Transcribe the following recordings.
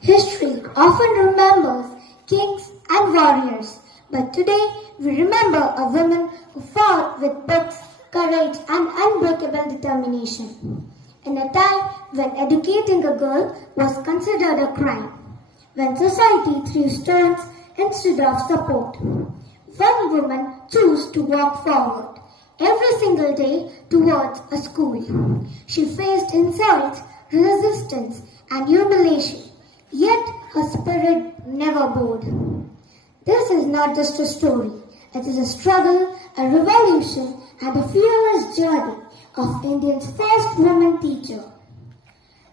History often remembers kings and warriors, but today we remember a woman who fought with books, courage, and unbreakable determination. In a time when educating a girl was considered a crime, when society threw stones instead of support, one woman chose to walk forward every single day towards a school. She faced insults, resistance, and humiliation, yet her spirit never bowed. This is not just a story, it is a struggle, a revolution, and a fearless journey of India's first woman teacher.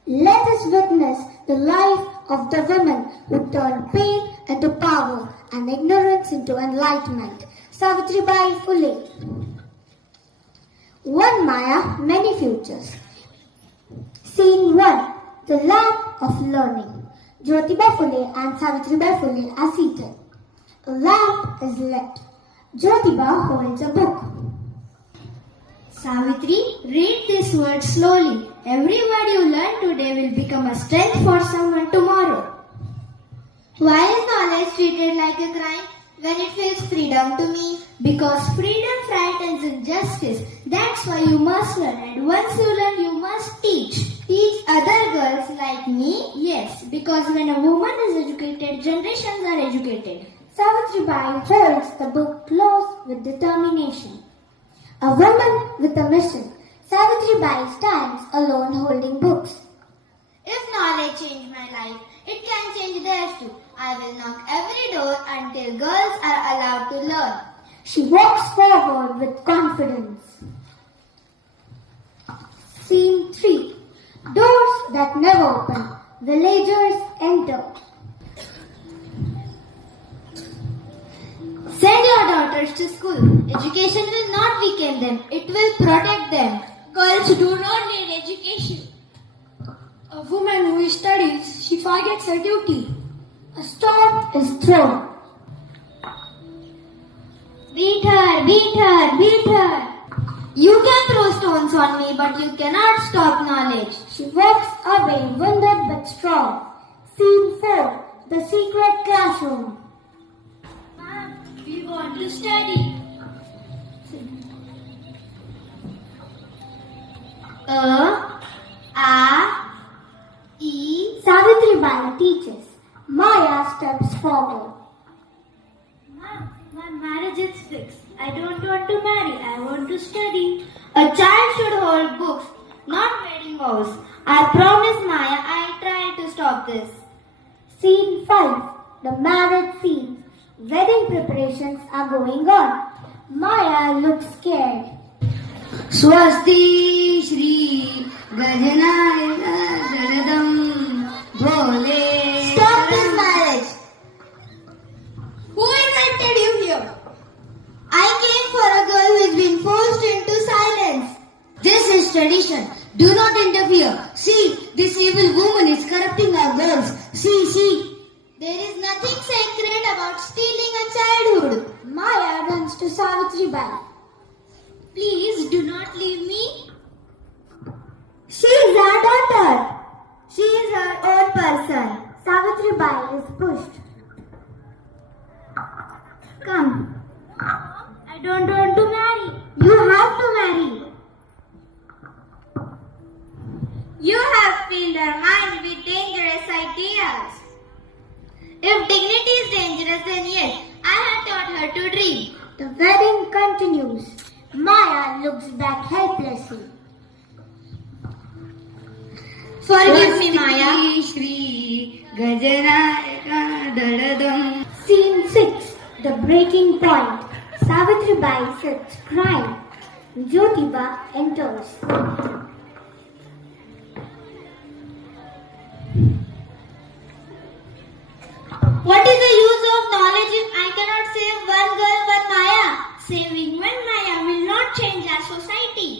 Let us witness the life of the woman who turned pain into power and ignorance into enlightenment. Savitribai Phule. One Maya, many futures. Scene 1. The lamp of learning. Jyotiba Phule and Savitribai Phule are seated. A lamp is lit. Jyotiba holds a book. Savitri, read this word slowly. Every word you learn today will become a strength for someone tomorrow. Why is knowledge treated like a crime when it feels freedom to me? Because freedom frightens injustice. That's why you must learn. And once you learn, you must teach. Teach other girls like me? Yes, because when a woman is educated, generations are educated. Savitribai holds the book close with determination. A woman with a mission. Savitribai stands alone holding books. If knowledge changed my life, it can change theirs too. I will knock every door until girls are allowed to learn. She walks forward with confidence. Scene 3. Doors that never open. Villagers enter. Send your daughters to school. Education will not weaken them. It will protect them. Girls do not need education. A woman who studies, she forgets her duty. A stone is thrown. Beat her, beat her, beat her. You can throw stones on me, but you cannot stop knowledge. She walks away, wounded but strong. Scene 4. The secret classroom. Ma'am, we want to study. E. Savitribai teaches. Maya steps forward. Ma'am, my marriage is fixed. I don't want to marry. I want to study. A child should hold books, not wedding vows. I promise, Maya, I'll try to stop this. Scene 5. The marriage scene. Wedding preparations are going on. Maya looks scared. Swasti Shri Gajanaya Jaladam Bhole. Stop this marriage. Who invited you here? I came for a girl who has been forced into silence. This is tradition. Do not interfere. See, this evil woman is corrupting our girls. See. There is nothing sacred about stealing a childhood. Maya runs to Savitribai. Please do not leave me. She is our daughter. She is her own person. Savitribai is pushed. Come. I don't want to marry. You have to marry. You have filled her mind with dangerous ideas. If dignity is dangerous, then yes, I have taught her to dream. The wedding continues. Maya looks back helplessly. Forgive me, Maya. Scene 6. The breaking point. Savitribai sits crying. Jyotiba enters. What is the use of knowledge if I cannot save one girl, one Maya? Saving one Maya will not change our society.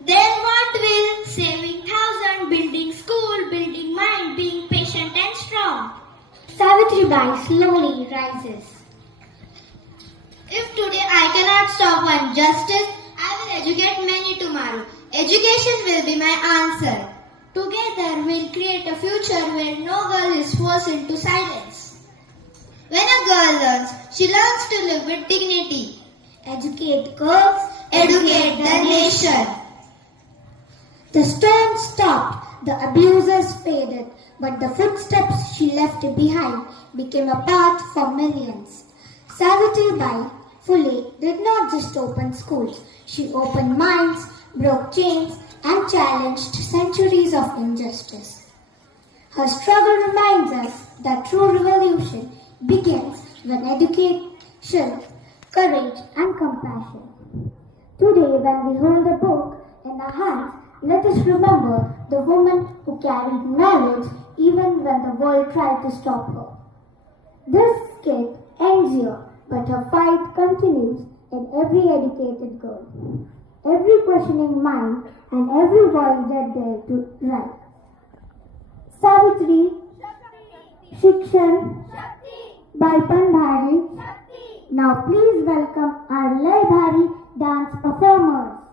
Then what will? Saving thousand, building school, building mind, being patient and strong. Savitribai slowly rises. If today I cannot stop one justice, I will educate many tomorrow. Education will be my answer. Together we'll create a future where no girl is forced goes into silence. When a girl learns, she learns to live with dignity. Educate girls, Educate the nation. The storm stopped, the abusers faded, but the footsteps she left behind became a path for millions. Savitribai Phule did not just open schools, she opened minds, broke chains, and challenged centuries of injustice. Her struggle reminds us that true revolution begins when education, courage, and compassion. Today, when we hold a book in our hands, let us remember the woman who carried knowledge even when the world tried to stop her. This skit ends here, but her fight continues in every educated girl, every questioning mind, and every voice that dared to write. Savitri, Shikshan, Balpan Bhari. Now please welcome our Lay Bhari dance performers.